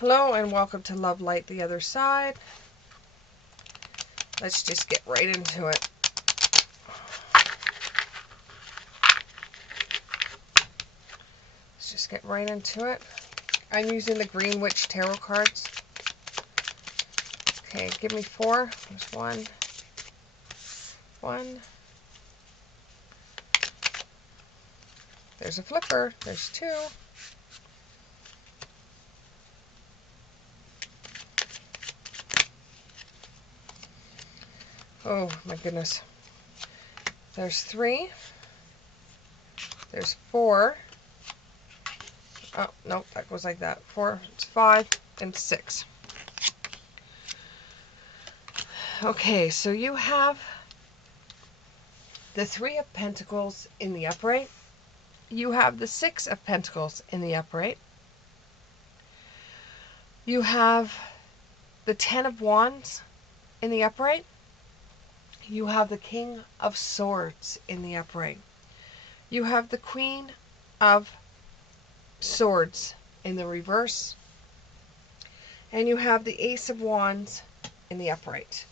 Hello and welcome to Love Light the Other Side. Let's just get right into it. Let's just get right into it. I'm using the Green Witch Tarot cards. Okay, give me 4. There's 1. 1. There's a flipper. There's 2. Oh my goodness. There's 3. There's 4. Oh, no, that goes like that. 4, it's 5, and 6. Okay, so you have the 3 of Pentacles in the upright. You have the 6 of Pentacles in the upright. You have the 10 of Wands in the upright. You have the King of Swords in the upright. You have the Queen of Swords in the reverse. And you have the Ace of Wands in the upright.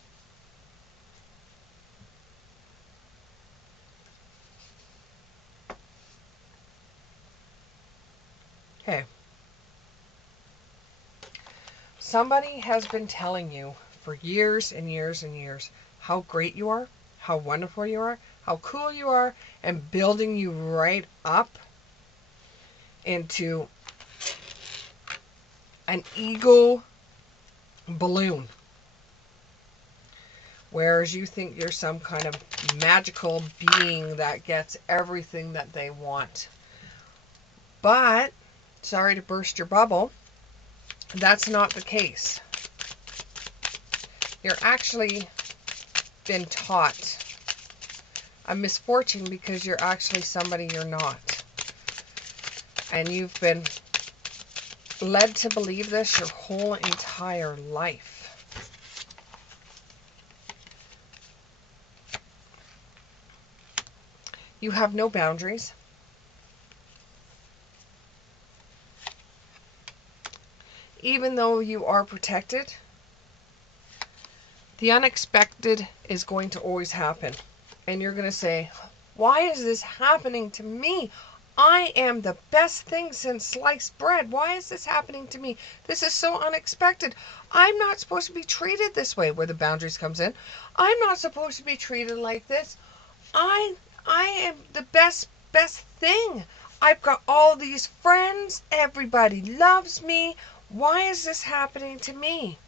Okay. Somebody has been telling you for years and years and years how great you are, how wonderful you are, how cool you are, and building you right up into an ego balloon. Whereas you think you're some kind of magical being that gets everything that they want. But, sorry to burst your bubble, that's not the case. You're actually been taught a misfortune because you're actually somebody you're not. And you've been led to believe this your whole entire life. You have no boundaries. Even though you are protected, the unexpected is going to always happen. And you're going to say, why is this happening to me? I am the best thing since sliced bread. Why is this happening to me? This is so unexpected. I'm not supposed to be treated this way, where the boundaries comes in. I'm not supposed to be treated like this. I am the best thing. I've got all these friends. Everybody loves me. Why is this happening to me?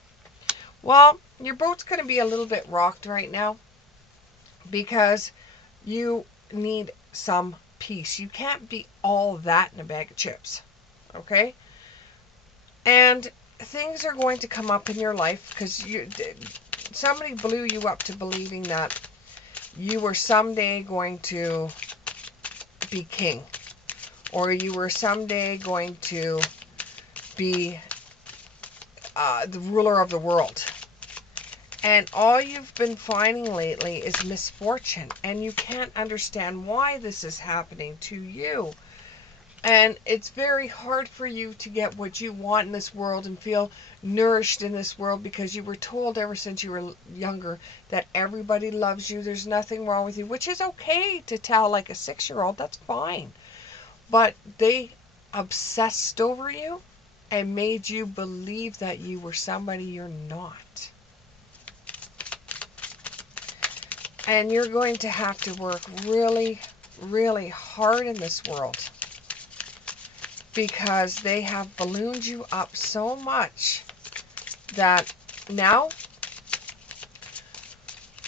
Well, your boat's going to be a little bit rocked right now because you need some peace. You can't be all that in a bag of chips. Okay? And things are going to come up in your life because somebody blew you up to believing that you were someday going to be king, or you were someday going to be the ruler of the world. And all you've been finding lately is misfortune, and you can't understand why this is happening to you. And it's very hard for you to get what you want in this world and feel nourished in this world because you were told ever since you were younger that everybody loves you, there's nothing wrong with you, which is okay to tell like a 6-year-old, that's fine. But they obsessed over you and made you believe that you were somebody you're not. And you're going to have to work really, really hard in this world because they have ballooned you up so much that now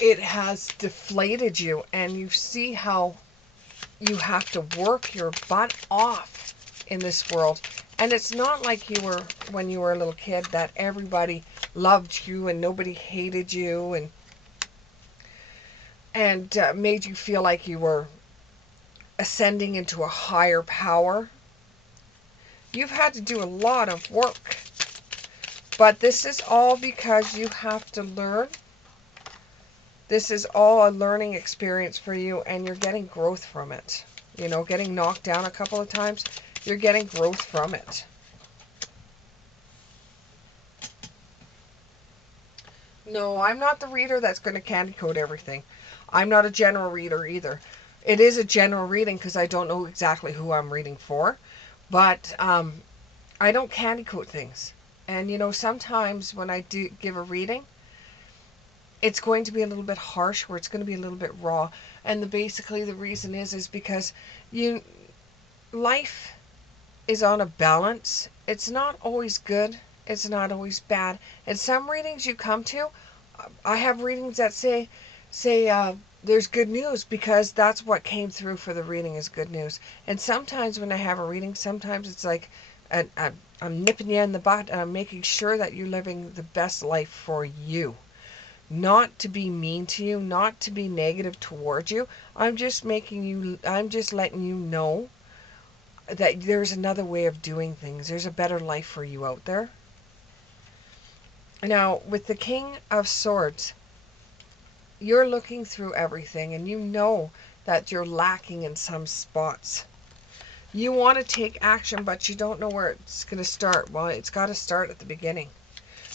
it has deflated you, and you see how you have to work your butt off in this world. And it's not like you were when you were a little kid that everybody loved you and nobody hated you and made you feel like you were ascending into a higher power. You've had to do a lot of work. But this is all because you have to learn. This is all a learning experience for you, and you're getting growth from it. You know, getting knocked down a couple of times, you're getting growth from it. No, I'm not the reader that's going to candy coat everything. I'm not a general reader either. It is a general reading because I don't know exactly who I'm reading for, but I don't candy coat things. And sometimes when I do give a reading, it's going to be a little bit harsh, where it's going to be a little bit raw. And basically the reason is because you life is on a balance. It's not always good. It's not always bad. And some readings you come to, I have readings that say there's good news, because that's what came through for the reading is good news. And sometimes when I have a reading, sometimes it's like I'm nipping you in the butt, and I'm making sure that you're living the best life for you. Not to be mean to you, not to be negative towards you. I'm just letting you know that there's another way of doing things. There's a better life for you out there. Now, with the King of Swords, you're looking through everything and you know that you're lacking in some spots. You want to take action, but you don't know where it's going to start. Well, it's got to start at the beginning.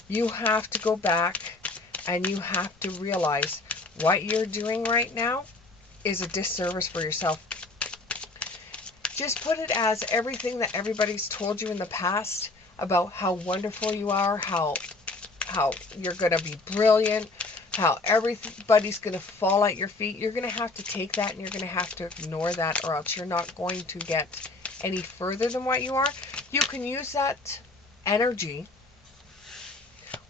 You have to go back and you have to realize what you're doing right now is a disservice for yourself. Just put it as everything that everybody's told you in the past about how wonderful you are, how you're going to be brilliant, how everybody's going to fall at your feet. You're going to have to take that and you're going to have to ignore that, or else you're not going to get any further than what you are. You can use that energy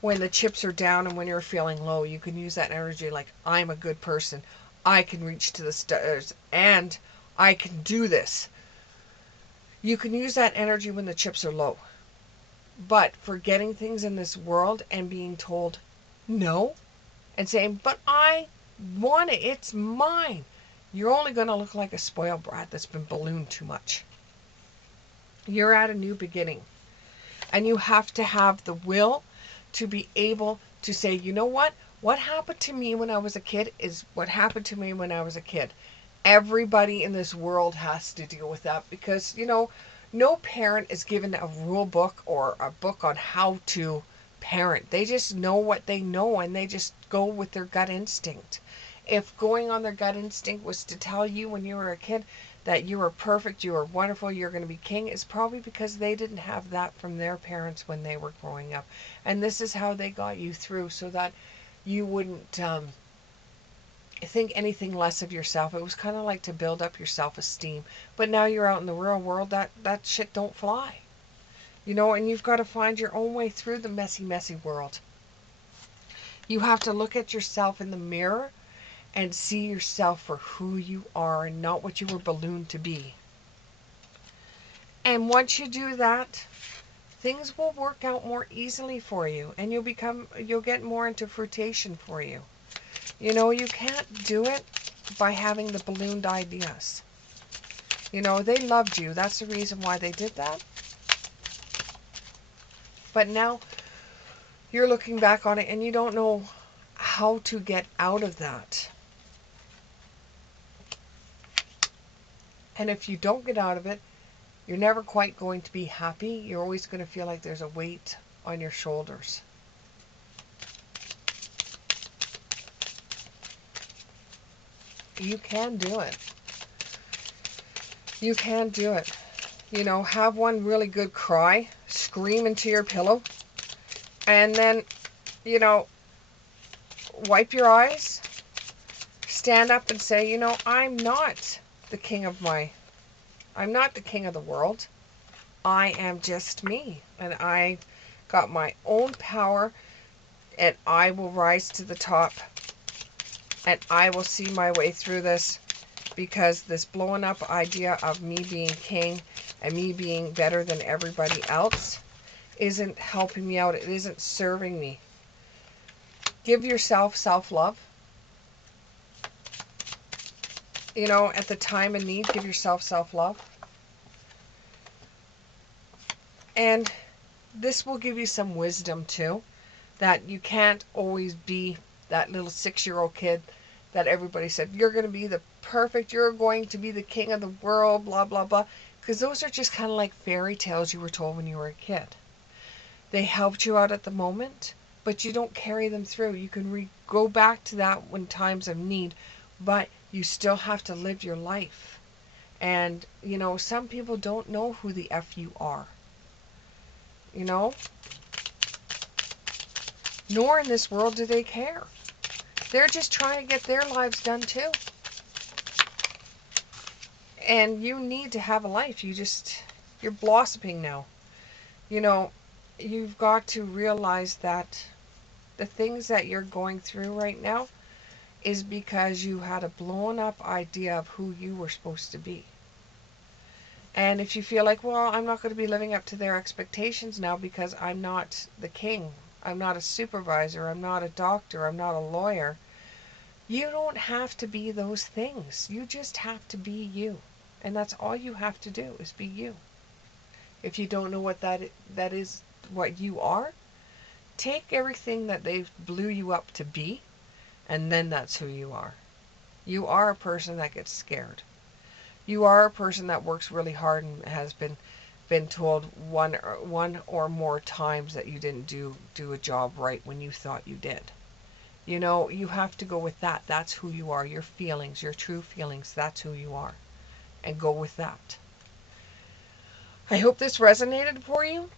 when the chips are down and when you're feeling low. You can use that energy like, I'm a good person. I can reach to the stars and I can do this. You can use that energy when the chips are low. But for getting things in this world and being told no and saying, but I want it, it's mine, you're only going to look like a spoiled brat that's been ballooned too much. You're at a new beginning. And you have to have the will to be able to say, you know what happened to me when I was a kid is what happened to me when I was a kid. Everybody in this world has to deal with that, because no parent is given a rule book or a book on how to parent. They just know what they know and they just go with their gut instinct. If going on their gut instinct was to tell you when you were a kid that you were perfect, you were wonderful, you're going to be king, it's probably because they didn't have that from their parents when they were growing up. And this is how they got you through, so that you wouldn't think anything less of yourself. It was kind of like to build up your self-esteem. But now you're out in the real world, that shit don't fly. And you've got to find your own way through the messy world. You have to look at yourself in the mirror and see yourself for who you are and not what you were ballooned to be. And once you do that, things will work out more easily for you, and you'll get more into fruition for you. You can't do it by having the ballooned ideas. They loved you. That's the reason why they did that. But now you're looking back on it and you don't know how to get out of that. And if you don't get out of it, you're never quite going to be happy. You're always going to feel like there's a weight on your shoulders. You can do it. You can do it. Have one really good cry, scream into your pillow, and then, wipe your eyes, stand up and say, I'm not the king of the world. I am just me, and I got my own power, and I will rise to the top, and I will see my way through this, because this blowing up idea of me being king and me being better than everybody else isn't helping me out. It isn't serving me. Give yourself self-love. At the time of need, give yourself self-love. And this will give you some wisdom too, that you can't always be that little 6-year-old kid that everybody said, you're going to be you're going to be the king of the world, blah, blah, blah. Because those are just kind of like fairy tales you were told when you were a kid. They helped you out at the moment, but you don't carry them through. You can go back to that when times of need, but you still have to live your life. And, some people don't know who the F you are. Nor in this world do they care. They're just trying to get their lives done too. And you need to have a life. You're blossoming now. You've got to realize that the things that you're going through right now is because you had a blown up idea of who you were supposed to be. And if you feel like, well, I'm not going to be living up to their expectations now because I'm not the king, I'm not a supervisor, I'm not a doctor, I'm not a lawyer, you don't have to be those things. You just have to be you. And that's all you have to do is be you. If you don't know what that is, what you are, take everything that they blew you up to be, and then that's who you are. You are a person that gets scared. You are a person that works really hard and has been told one or more times that you didn't do a job right when you thought you did. You have to go with that. That's who you are. Your feelings, your true feelings, that's who you are. And go with that. I hope this resonated for you.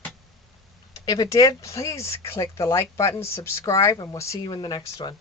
If it did, please click the like button, subscribe, and we'll see you in the next one.